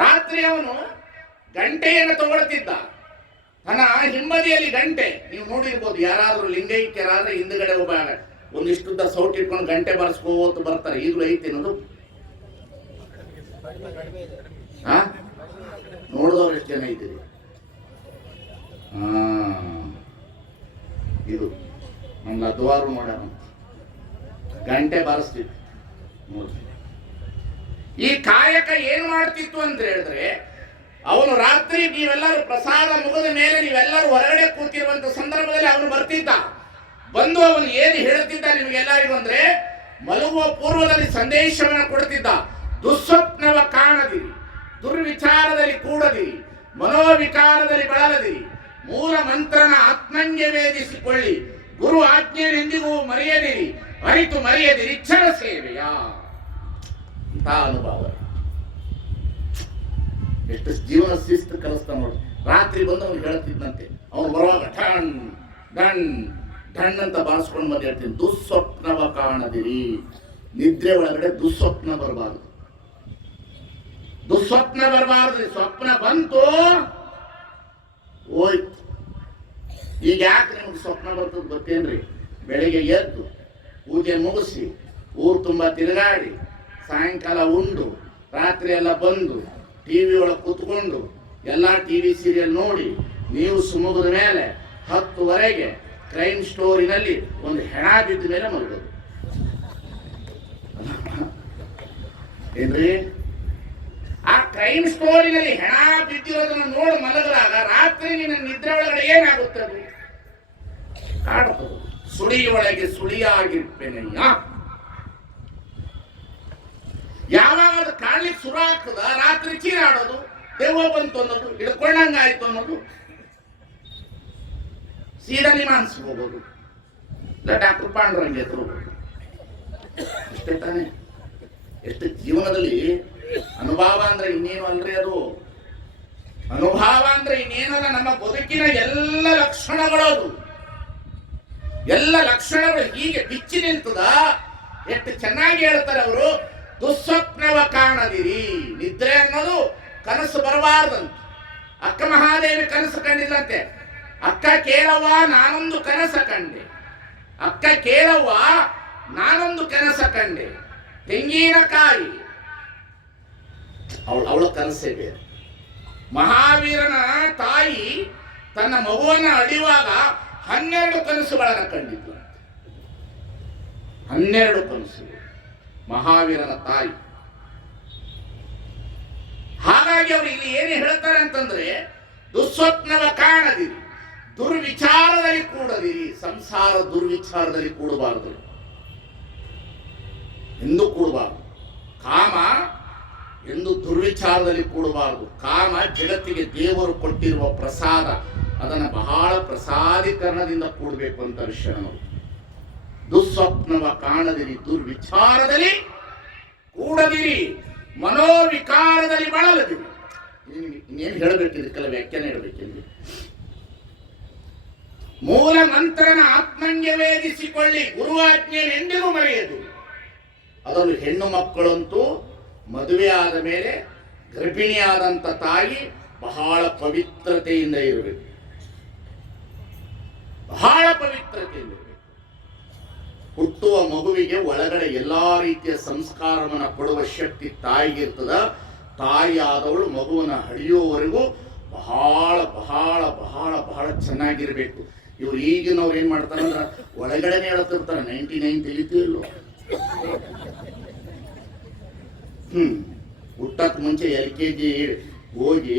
ರಾತ್ರಿ ಅವನು ಗಂಟೆಯನ್ನು ತಗೊಳ್ತಿದ್ದ. ತನ್ನ ಹಿಂಬದಿಯಲ್ಲಿ ಗಂಟೆ, ನೀವು ನೋಡಿರ್ಬೋದು, ಯಾರಾದ್ರೂ ಲಿಂಗೈಕ್ಯರಾದ್ರೆ ಹಿಂದ್ಗಡೆ ಒಬ್ಬ ಒಂದಿಷ್ಟುದ್ದ ಸೌಟ್ ಇಟ್ಕೊಂಡು ಗಂಟೆ ಬಾರಿಸ್ಕೋತ ಬರ್ತಾರೆ. ಈಗಲೂ ಐತಿ ಅನ್ನೋದು. ನೋಡಿದವ್ರು ಎಷ್ಟು ಜನ ಇದ್ದೀರಿ? ಇದು ನಮ್ಮ ಲದ್ವಾರು ನೋಡ್ಯಾರ, ಗಂಟೆ ಬಾರಿಸ್ತಿತ್ತು ನೋಡಿ. ಈ ಕಾಯಕ ಏನ್ ಮಾಡ್ತಿತ್ತು ಅಂತ ಹೇಳಿದ್ರೆ, ಅವನು ರಾತ್ರಿ ನೀವೆಲ್ಲರೂ ಪ್ರಸಾದ ಮುಗಿದ ಮೇಲೆ ನೀವೆಲ್ಲರೂ ಹೊರಗಡೆ ಕೂತಿರುವಂತ ಸಂದರ್ಭದಲ್ಲಿ ಅವನು ಬರ್ತಿದ್ದ. ಬಂದು ಅವನು ಏನು ಹೇಳ್ತಿದ್ದ ನಿಮಗೆಲ್ಲರಿಗೂ ಅಂದ್ರೆ, ಮಲಗುವ ಪೂರ್ವದಲ್ಲಿ ಸಂದೇಶವನ್ನು ಕೊಡ್ತಿದ್ದ. ದುಸ್ವಪ್ನವ ಕಾಣದಿರಿ, ದುರ್ವಿಚಾರದಲ್ಲಿ ಕೂಡದಿರಿ, ಮನೋವಿಕಾರದಲ್ಲಿ ಬಳಲದಿರಿ, ಮೂಲ ಮಂತ್ರನ ಆತ್ಮಂಗೆ ವೇದಿಸಿಕೊಳ್ಳಿ, ಗುರು ಆಜ್ಞೆಯೆಂದಿಗೂ ಮರೆಯದಿರಿ, ಎಷ್ಟು ಜೀವನ ಶಿಸ್ತು ಕಲಿಸ್ತಾನ ನೋಡಿ. ರಾತ್ರಿ ಬಂದು ಅವ್ನು ಹೇಳ್ತಿದ್ದಂತೆ, ಅವ್ನು ಬರುವಾಗ ಠಣ್ ಢಣ್ ಢಣ್ ಅಂತ ಬಾರಿಸ್ಕೊಂಡು ಬಂದು ಹೇಳ್ತೀನಿ, ದುಸ್ವಪ್ನವ ಕಾಣದಿರಿ. ನಿದ್ರೆ ಒಳಗಡೆ ದುಸ್ವಪ್ನ ಬರಬಾರ್ದು, ದುಸ್ವಪ್ನ ಬರಬಾರ್ದು. ಸ್ವಪ್ನ ಬಂತು ಹೋಯ್ತು. ಈಗ ಯಾಕೆ ನಿಮ್ಗೆ ಸ್ವಪ್ನ ಬರ್ತದೆ ಗೊತ್ತೇನ್ರಿ? ಬೆಳಿಗ್ಗೆ ಎದ್ದು ಪೂಜೆ ಮುಗಿಸಿ ಊರು ತುಂಬ ತಿರುಗಾಡಿ ಸಾಯಂಕಾಲ ಉಂಡು ರಾತ್ರಿ ಎಲ್ಲ ಬಂದು ಟಿವಿ ಒಳಗೆ ಕೂತ್ಕೊಂಡು ಎಲ್ಲ ಟಿವಿ ಸೀರಿಯಲ್ ನೋಡಿ ನೀವು ಸುಮುಗದ ಮೇಲೆ 10ವರೆಗೆ ಕ್ರೈಮ್ ಸ್ಟೋರಿನಲ್ಲಿ ಒಂದು ಹೆಣ ಬಿದ್ದ ಮೇಲೆ ಮಲಗೋದು ಏನ್ರಿ? ಆ ಕ್ರೈಮ್ ಸ್ಟೋರಿನಲ್ಲಿ ಹೆಣ ಬಿದ್ದಿರೋದನ್ನ ನೋಡಿ ಮಲಗಿದಾಗ ರಾತ್ರಿ ನಿನ್ನ ನಿದ್ರೆ ಒಳಗಡೆ ಏನಾಗುತ್ತೆ? ಅದು ಕಾಡ್ತದೆ. ಸುಳಿಯೊಳಗೆ ಸುಳಿಯಾಗಿರ್ಪೇನಯ್ಯ. ಯಾವಾಗ ಅದು ಕಾಣ್ಲಿಕ್ಕೆ ಶುರು ಆಗ್ತದ, ರಾತ್ರಿ ಚೀರಾಡೋದು, ದೆವ್ವ ಬಂತು ಅನ್ನೋದು, ಹಿಡ್ಕೊಂಡಂಗಾಯ್ತು ಅನ್ನೋದು, ಸೀದಾ ನಿಮಾನ್ಸ್ಗೆ ಹೋಗೋದು, ಇಲ್ಲ ಡಾಕ್ಟರ್ ಪಾಂಡುರಂಗೆ ಎದುರು ಹೋಗೋದು. ಇಷ್ಟೇ ತಾನೆ. ಎಷ್ಟು ಜೀವನದಲ್ಲಿ ಅನುಭವ ಅಂದ್ರೆ ಇನ್ನೇನು ಅಲ್ರಿ ಅದು. ಅನುಭವ ಅಂದ್ರೆ ಇನ್ನೇನಲ್ಲ, ನಮ್ಮ ಬದುಕಿನ ಎಲ್ಲ ಲಕ್ಷಣಗಳು, ಅದು ಎಲ್ಲ ಲಕ್ಷಣಗಳು ಹೀಗೆ ಬಿಚ್ಚಿ ನಿಲ್ತದ. ಎಷ್ಟು ಚೆನ್ನಾಗಿ ಹೇಳ್ತಾರೆ ಅವರು, ದುಸ್ವಪ್ನವ ಕಾಣದಿರಿ. ನಿದ್ರೆ ಅನ್ನೋದು ಕನಸು ಬರಬಾರ್ದಂತ. ಅಕ್ಕ ಮಹಾದೇವಿ ಕನಸು ಕಂಡಿಲ್ಲಂತೆ. ಅಕ್ಕ ಕೇಳವ್ವ ನಾನೊಂದು ಕನಸ ಕಂಡೆ, ಅಕ್ಕ ಕೇಳವ್ವ ನಾನೊಂದು ಕನಸ ಕಂಡೆ. ತೆಂಗಿನಕಾಯಿ ಅವಳ ಕನಸೇ ಬೇರೆ. ಮಹಾವೀರನ ತಾಯಿ ತನ್ನ ಮಗುವನ್ನ ಅಡಿಯುವಾಗ 12 ಕನಸುಗಳನ್ನು ಕಂಡಿದ್ಲು. 12 ಕನಸುಗಳು ಮಹಾವೀರನ ತಾಯಿ. ಹಾಗಾಗಿ ಅವರು ಇಲ್ಲಿ ಏನು ಹೇಳ್ತಾರೆ ಅಂತಂದ್ರೆ, ದುಸ್ವಪ್ನವ ಕಾಣದಿರಿ, ದುರ್ವಿಚಾರದಲ್ಲಿ ಕೂಡದಿರಿ. ಸಂಸಾರ ದುರ್ವಿಚಾರದಲ್ಲಿ ಕೂಡಬಾರದು, ಎಂದು ಕೂಡಬಾರದು. ಕಾಮ ಎಂದು ದುರ್ವಿಚಾರದಲ್ಲಿ ಕೂಡಬಾರದು. ಕಾಮ ಜಗತ್ತಿಗೆ ದೇವರು ಕೊಟ್ಟಿರುವ ಪ್ರಸಾದ, ಅದನ್ನು ಬಹಳ ಪ್ರಸಾದೀಕರಣದಿಂದ ಕೂಡಬೇಕು ಅಂತ ವಿಷಯ. ದುಸ್ವಪ್ನವ ಕಾಣದಿರಿ, ದುರ್ವಿಚಾರದಲ್ಲಿ ಕೂಡದಿರಿ, ಮನೋವಿಕಾರದಲ್ಲಿ ಬಳಲದಿರಿ. ಇನ್ನೇನು ಹೇಳಬೇಕಿದಕ್ಕೆಲ್ಲ ವ್ಯಾಖ್ಯಾನ ಹೇಳಬೇಕಿಲ್ಲ. ಮೂಲ ಮಂತ್ರನ ಆತ್ಮಂಗೆ ವೇದಿಸಿಕೊಳ್ಳಿ, ಗುರುವಾಜ್ಞೆಯನ್ನೆಂದಿಗೂ ಮರೆಯದು. ಅದನ್ನು ಹೆಣ್ಣು ಮಕ್ಕಳಂತೂ ಮದುವೆ ಆದ ಮೇಲೆ ಗರ್ಭಿಣಿಯಾದಂಥ ತಾಯಿ ಬಹಳ ಪವಿತ್ರತೆಯಿಂದ ಇರಬೇಕು, ಬಹಳ ಪವಿತ್ರತೆಯಿಂದ ಇರಬೇಕು. ಹುಟ್ಟುವ ಮಗುವಿಗೆ ಒಳಗಡೆ ಎಲ್ಲಾ ರೀತಿಯ ಸಂಸ್ಕಾರವನ್ನು ಕೊಡುವ ಶಕ್ತಿ ತಾಯಿಗಿರ್ತದ. ತಾಯಿ ಆದವಳು ಮಗುವನ್ನ ಹಡಿಯುವವರೆಗೂ ಬಹಳ ಬಹಳ ಬಹಳ ಬಹಳ ಚೆನ್ನಾಗಿರ್ಬೇಕು. ಇವ್ರು ಈಗಿನವ್ರು ಏನ್ ಮಾಡ್ತಾರಂದ್ರ ಒಳಗಡೆನೆ ಹೇಳ್ತಿರ್ತಾರೆ 99 ತಿಳಿತೀವಿಲ್ಲೋ. ಹುಟ್ಟಕ್ ಮುಂಚೆ LKG ಹೋಗಿ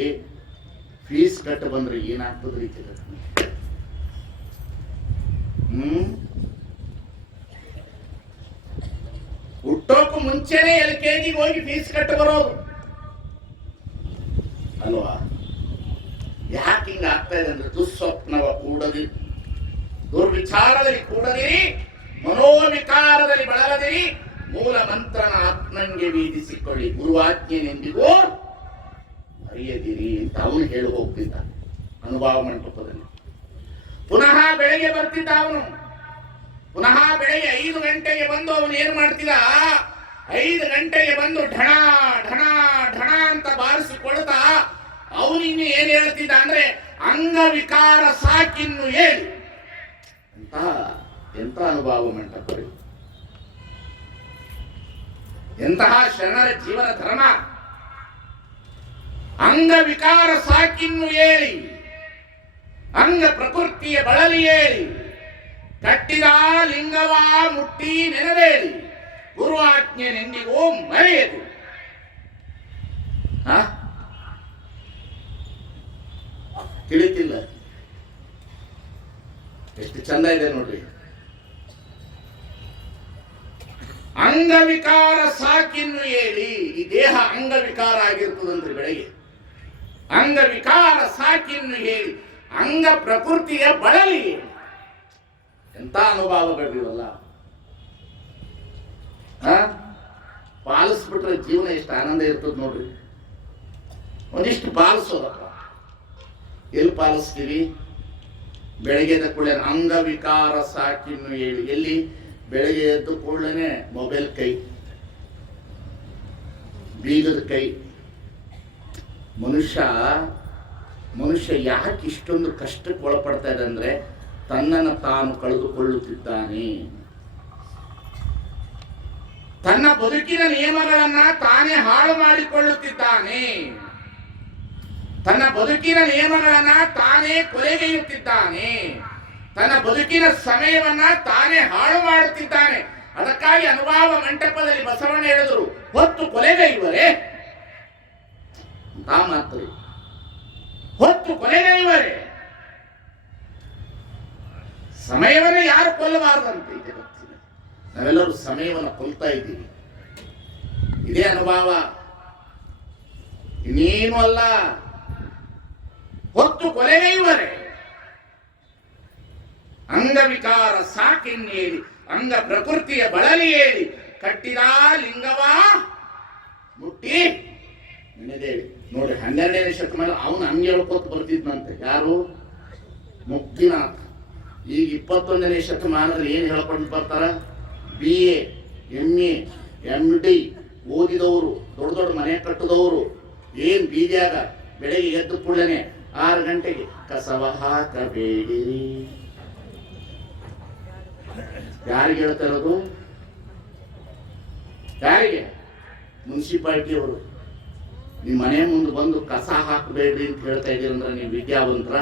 ಫೀಸ್ ಕಟ್ಟ ಬಂದ್ರೆ ಏನಾಗ್ತದ್ರಿ? ಹುಟ್ಟೋಕು ಮುಂಚೆನೆ LKG ಹೋಗಿ ಫೀಸ್ ಕಟ್ಟ ಬರೋದು ಅಲ್ವಾ? ಯಾಕೆ ಹಿಂಗ ಆಗ್ತಾ ಇದೆ ಅಂದ್ರೆ, ದುಸ್ವಪ್ನವ ಕೂಡದಿರಿ, ದುರ್ವಿಚಾರದಲ್ಲಿ ಕೂಡದಿರಿ, ಮನೋವಿಕಾರದಲ್ಲಿ ಬಳಲದಿರಿ, ಮೂಲ ಮಂತ್ರನ ಆತ್ಮಂಗೆ ವೇದಿಸಿಕೊಳ್ಳಿ, ಗುರುವಾಜ್ಞೆನೆಂದಿಗೂ ಮರೆಯದಿರಿ ಅಂತ ಅವನು ಹೇಳಿ ಹೋಗ್ತಿದ್ದ ಅನುಭವ ಮಂಟಪದಲ್ಲಿ. ಪುನಃ ಬೆಳಗ್ಗೆ ಬರ್ತಿದ್ದ ಅವನು. ಪುನಃ ಬೆಳಗ್ಗೆ 5 ಗಂಟೆಗೆ ಬಂದು ಅವನು ಏನ್ ಮಾಡ್ತಿದ್ದ? 5 ಗಂಟೆಗೆ ಬಂದು ಢಣ ಢಣ ಢಣ ಅಂತ ಬಾರಿಸಿಕೊಳ್ತಾ ಅವನಿನ್ನು ಏನ್ ಹೇಳ್ತಿದ್ದ ಅಂದ್ರೆ, ಅಂಗವಿಕಾರ ಸಾಕಿನ್ನು ಹೇಳಿ. ಎಂತ ಅನುಭವ ಮಂಟಪ, ಎಂತಹ ಶರಣರ ಜೀವನ ಧರ್ಮ. ಅಂಗವಿಕಾರ ಸಾಕಿನ್ನು ಹೇಳಿ, ಅಂಗ ಪ್ರಕೃತಿಯ ಬಳಲಿ ಹೇಳಿ, ಕಟ್ಟಿದ ಲಿಂಗವ ಮುಟ್ಟಿ ನೆನವೇಳಿ, ಗುರುವಾಜ್ಞೆನೆಂದಿಗೂ ಮರೆಯದು. ತಿಳಿತಿಲ್ಲ? ಎಷ್ಟು ಚಂದ ಇದೆ ನೋಡ್ರಿ. ಅಂಗವಿಕಾರ ಸಾಕಿನ್ನು ಹೇಳಿ. ಈ ದೇಹ ಅಂಗವಿಕಾರ ಆಗಿರ್ತದಂದ್ರೆ ಬೆಳಗ್ಗೆ. ಅಂಗವಿಕಾರ ಸಾಕಿನ್ನು ಹೇಳಿ, ಅಂಗ ಪ್ರಕೃತಿಯ ಬಳಲಿ. ಎಂತ ಅನುಭವಗಳಿರಲ್ಲ. ಪಾಲಿಸ್ಬಿಟ್ರೆ ಜೀವನ ಎಷ್ಟು ಆನಂದ ಇರ್ತದೆ ನೋಡ್ರಿ. ಒಂದಿಷ್ಟು ಪಾಲಿಸೋದಪ್ಪ. ಎಲ್ಲಿ ಪಾಲಿಸ್ತೀವಿ? ಬೆಳಗ್ಗೆ ಎದ್ದ ಕೂಡಲೇ ಅಂಗವಿಕಾರ ಸಾಕಿನ್ನು ಹೇಳಿ. ಎಲ್ಲಿ? ಬೆಳಗ್ಗೆ ಎದ್ದು ಕೂಡಲೇ ಮೊಬೈಲ್ ಕೈ, ಬೀಗದ ಕೈ. ಮನುಷ್ಯ ಯಾಕೆ ಇಷ್ಟೊಂದು ಕಷ್ಟಕ್ಕೆ ಒಳಪಡ್ತಾ ಇದೆ ಅಂದ್ರೆ ತನ್ನನ್ನು ತಾನು ಕಳೆದುಕೊಳ್ಳುತ್ತಿದ್ದಾನೆ. ತನ್ನ ಬದುಕಿನ ನಿಯಮಗಳನ್ನ ತಾನೇ ಹಾಳು ಮಾಡಿಕೊಳ್ಳುತ್ತಿದ್ದಾನೆ. ತನ್ನ ಬದುಕಿನ ನಿಯಮಗಳನ್ನ ತಾನೇ ಕೊಲೆಗೈಯುತ್ತಿದ್ದಾನೆ. ತನ್ನ ಬದುಕಿನ ಸಮಯವನ್ನ ತಾನೇ ಹಾಳು ಮಾಡುತ್ತಿದ್ದಾನೆ. ಅದಕ್ಕಾಗಿ ಅನುಭವ ಮಂಟಪದಲ್ಲಿ ಬಸವಣ್ಣ ಹೇಳಿದ್ರು, ಹೊತ್ತು ಕೊಲೆಗೈವರೇ ಮಾತ್ರ, ಹೊತ್ತು ಕೊಲೆಗೈವರೇ. ಸಮಯವನ್ನು ಯಾರು ಕೊಲ್ಲಬಾರದಂತೆ ಇದೆ ಗೊತ್ತಿಲ್ಲ. ನಾವೆಲ್ಲರೂ ಸಮಯವನ್ನು ಕೊಲ್ತಾ ಇದ್ದೀವಿ. ಇದೇ ಅನುಭವ, ಇನ್ನೇನು ಅಲ್ಲ. ಹೊತ್ತು ಕೊಲೆಗೈವರೇ. ಅಂಗವಿಕಾರ ಸಾಕೆನ್ನೇರಿ ಅಂಗ ಪ್ರಕೃತಿಯ ಬಳಲಿಯೇರಿ ಕಟ್ಟಿದ ಲಿಂಗವ ಮುಟ್ಟಿ ನೆನೆದೇಳಿ. ನೋಡಿ, 12ನೇ ಶತಮಾನ ಅವನು ಹಂಗೆ ಹೇಳ್ಕೊತ ಬರ್ತಿದ್ನಂತೆ. ಯಾರು? ಮುಕ್ತಿನಾಥ. ಈಗ 21ನೇ ಶತಮಾನದಲ್ಲಿ ಏನು ಹೇಳ್ಕೊಂಡು ಬರ್ತಾರ? BA, MA, MD ಓದಿದವರು, ದೊಡ್ಡ ದೊಡ್ಡ ಮನೆ ಕಟ್ಟಿದವರು. ಏನ್ ಬೀದಿಯಾಗ ಬೆಳಗ್ಗೆ ಎದ್ದು ಕೂಡಲೇ 6 ಗಂಟೆಗೆ ಕಸವ ಹಾಕಬೇಡಿರಿ. ಯಾರಿಗೆ ಹೇಳ್ತಾ ಇರೋದು? ಯಾರಿಗೆ? ಮುನ್ಸಿಪಾಲಿಟಿಯವರು. ನಿಮ್ಮ ಮನೆ ಮುಂದೆ ಬಂದು ಕಸ ಹಾಕಬೇಡ್ರಿ ಅಂತ ಹೇಳ್ತಾ ಇದ್ದೀರಂದ್ರೆ ನೀವು ವಿದ್ಯಾವಂತರ?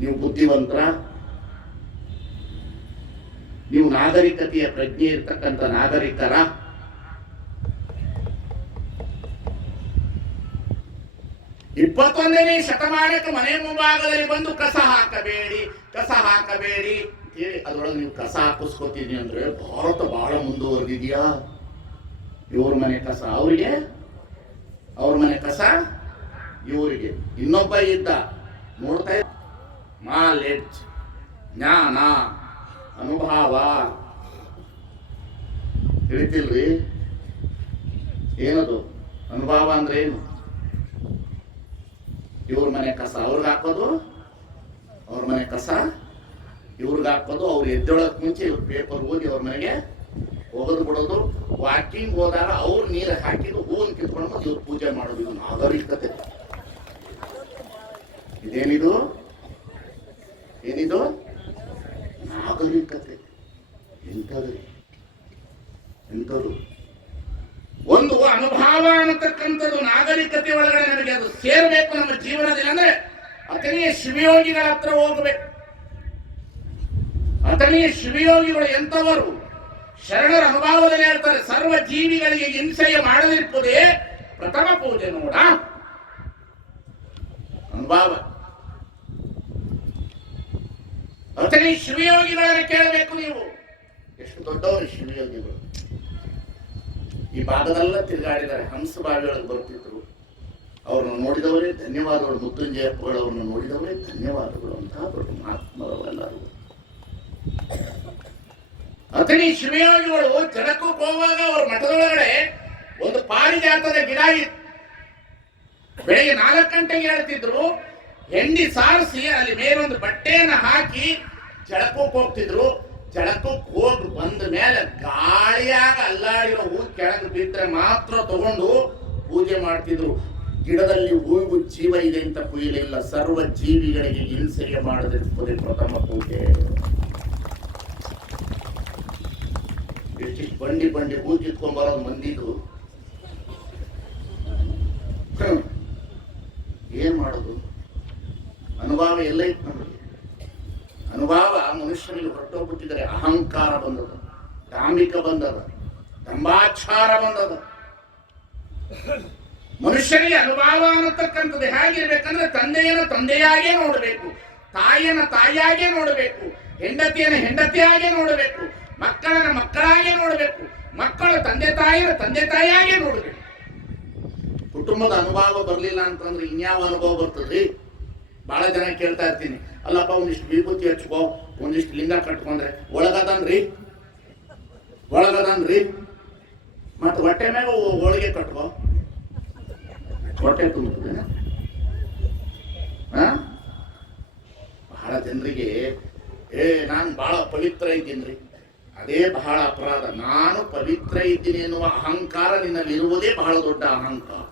ನೀವು ಬುದ್ಧಿವಂತರ? ನೀವು ನಾಗರಿಕತೆಯ ಪ್ರಜ್ಞೆ ಇರ್ತಕ್ಕಂಥ ನಾಗರಿಕರ? ಇಪ್ಪತ್ತೊಂದನೇ ಶತಮಾನಕ್ಕೆ ಮನೆ ಮುಂಭಾಗದಲ್ಲಿ ಬಂದು ಕಸ ಹಾಕಬೇಡಿ ಹೇಳಿ ಅದರೊಳಗೆ ನೀವು ಕಸ ಹಾಕಿಸ್ಕೊತೀನಿ ಅಂದ್ರೆ ಭಾರತ ಬಹಳ ಮುಂದುವರೆದಿದ್ಯಾ? ಇವ್ರ ಮನೆ ಕಸ ಅವರಿಗೆ, ಅವ್ರ ಮನೆ ಕಸ ಇವರಿಗೆ. ಇನ್ನೊಬ್ಬ ಇದ್ದ, ನೋಡ್ತಾ ಇದ್ದ, ನಾಲೆಡ್ಜ್, ಜ್ಞಾನ, ಅನುಭವ. ತಿಳಿತಿಲ್ರಿ ಏನದು ಅನುಭವ ಅಂದ್ರೆ ಏನು? ಇವ್ರ ಮನೆ ಕಸ ಅವ್ರಿಗೆ ಹಾಕೋದು, ಅವ್ರ ಮನೆ ಕಸ ಇವ್ರಿಗೆ ಹಾಕೋದು. ಅವ್ರು ಎದ್ದೊಳಕ್ ಮುಂಚೆ ಇವ್ರು ಪೇಪರ್ ಓದಿ ಅವ್ರ ಮನೆಗೆ ಹೋಗೋದು ಬಿಡೋದು. ವಾಕಿಂಗ್ ಹೋದಾಗ ಅವ್ರು ನೀರು ಹಾಕಿದ್ದು ಹೂವನ್ನು ಕಿತ್ಕೊಂಡು ಇವ್ರು ಪೂಜೆ ಮಾಡೋದು. ಇದು ನಾಗರಿಕತೆ. ಇದೇನಿದು? ಏನಿದು? ನಾಗರಿಕತೆ. ಎಂಥದು ಒಂದು ಅನುಭವ ಅನ್ನತಕ್ಕಂಥದ್ದು ನಾಗರಿಕತೆ ಒಳಗಡೆ ನಮಗೆ ಅದು ಸೇರ್ಬೇಕು ನಮ್ಮ ಜೀವನದಲ್ಲಿ. ಅಂದ್ರೆ ಅಥಣಿಯ ಶಿವಯೋಗಿಗಳ ಹತ್ರ ಹೋಗ್ಬೇಕು. ಅಥಣಿಯ ಶಿವಯೋಗಿಗಳು ಎಂಥವರು? ಶರಣರ ಅನುಭವದಲ್ಲಿ ಹೇಳ್ತಾರೆ, ಸರ್ವ ಜೀವಿಗಳಿಗೆ ಹಿಂಸೆಯ ಮಾಡದಿರುವುದೇ ಪ್ರಥಮ ಪೂಜೆ ನೋಡ. ಅನುಭವ. ಅಥಣಿ ಶಿವಯೋಗಿಗಳನ್ನ ಕೇಳಬೇಕು ನೀವು. ಎಷ್ಟು ದೊಡ್ಡವರು ಶಿವಯೋಗಿಗಳು. ಈ ಭಾಗದಲ್ಲ ತಿರುಗಾಡಿದ್ದಾರೆ. ಹಂಸಭಾವಿಯೊಳಗೆ ಬರ್ತಿದ್ರು. ಅವ್ರನ್ನ ನೋಡಿದವರೇ ಧನ್ಯವಾದಗಳು. ಮೃತ್ಯುಂಜಯಪ್ಪಗಳು ಅವ್ರನ್ನ ನೋಡಿದವರೇ ಧನ್ಯವಾದಗಳು ಅಂತ ದೊಡ್ಡ ಮಹಾತ್ಮರವರೆಲ್ಲರೂ. ಅಥಣಿ ಶಿವಯೋಗಿಗಳು ಜಡಕ್ಕಕ್ಕೆ ಹೋಗುವಾಗ ಅವ್ರ ಮಠದೊಳಗಡೆ ಒಂದು ಪಾರಿಜಾತದ ಗಿಡ ಇತ್ತು. ಬೆಳಿಗ್ಗೆ 4 ಗಂಟೆಗೆ ಹೇಳ್ತಿದ್ರು. ಹೆಂಡಿ ಸಾರಿಸಿ ಅಲ್ಲಿ ಮೇಲೊಂದು ಬಟ್ಟೆಯನ್ನು ಹಾಕಿ ಜಳಕಕ್ಕೆ ಹೋಗ್ತಿದ್ರು. ಜಳಕಕ್ಕೆ ಹೋಗಿ ಬಂದ ಮೇಲೆ ಗಾಳಿಯಾಗ ಅಲ್ಲಾಡಿರೋ ಹೂ ಕೆಳಗೆ ಬಿದ್ದರೆ ಮಾತ್ರ ತಗೊಂಡು ಪೂಜೆ ಮಾಡ್ತಿದ್ರು. ಗಿಡದಲ್ಲಿ ಹೂವು ಜೀವ ಇದೆ ಅಂತ ಕುಯ್ಯಲಿಲ್ಲ. ಸರ್ವ ಜೀವಿಗಳಿಗೆ ಹಿಂಸೆಗೆ ಮಾಡದಿರುತ್ತದೆ ಪ್ರಥಮ ಪೂಜೆ. ಎಷ್ಟಿಷ್ಟು ಬಂಡಿ ಹೂ ಕಿತ್ಕೊಂಡ್ ಬರೋದು ಮಂದಿದು. ಏನ್ ಮಾಡೋದು? ಅನುಭವ ಎಲ್ಲ ಇತ್ತು ನಮಗೆ. ಅನುಭವ ಮನುಷ್ಯನಿಗೆ ಹೊರಟೋಗ್ಬಿಟ್ಟಿದ್ದಾರೆ. ಅಹಂಕಾರ ಬಂದದ, ಧಾರ್ಮಿಕ ಬಂದದ, ದಂಬಾಚಾರ ಬಂದದ. ಮನುಷ್ಯನಿಗೆ ಅನುಭವ ಅನ್ನತಕ್ಕಂಥದ್ದು ಹೇಗಿರ್ಬೇಕಂದ್ರೆ ತಂದೆಯನ್ನು ತಂದೆಯಾಗೇ ನೋಡಬೇಕು, ತಾಯಿಯನ್ನು ತಾಯಿಯಾಗೇ ನೋಡಬೇಕು, ಹೆಂಡತಿಯನ್ನು ಹೆಂಡತಿಯಾಗೇ ನೋಡಬೇಕು, ಮಕ್ಕಳನ್ನ ಮಕ್ಕಳಾಗೇ ನೋಡಬೇಕು, ಮಕ್ಕಳು ತಂದೆ ತಾಯಿಯಾಗೇ ನೋಡಬೇಕು. ಕುಟುಂಬದ ಅನುಭವ ಬರಲಿಲ್ಲ ಅಂತಂದ್ರೆ ಇನ್ಯಾವ ಅನುಭವ ಬರ್ತದ್ರಿ? ಬಹಳ ಜನ ಕೇಳ್ತಾ ಇರ್ತೀನಿ, ಅಲ್ಲಪ್ಪ ಒಂದಿಷ್ಟು ವಿಭೂತಿ ಹಚ್ಕೋ, ಒಂದಿಷ್ಟು ಲಿಂಗ ಕಟ್ಕೊಂಡ್ರೆ ಒಳಗದನ್ರಿ ಮತ್ತೆ ಹೊಟ್ಟೆ ಮ್ಯಾಗ ಹೋಳಿಗೆ ಕಟ್ಕೋ. ಹೊಟ್ಟೆ ತುಂಬುತ್ತದೆ. ಬಹಳ ಜನರಿಗೆ ನಾನು ಬಹಳ ಪವಿತ್ರ ಇದ್ದೀನಿ, ಅದೇ ಬಹಳ ಅಪರಾಧ. ನಾನು ಪವಿತ್ರ ಇದ್ದೀನಿ ಎನ್ನುವ ಅಹಂಕಾರ ನಿನ್ನಲ್ಲಿ ಇರುವುದೇ ಬಹಳ ದೊಡ್ಡ ಅಹಂಕಾರ.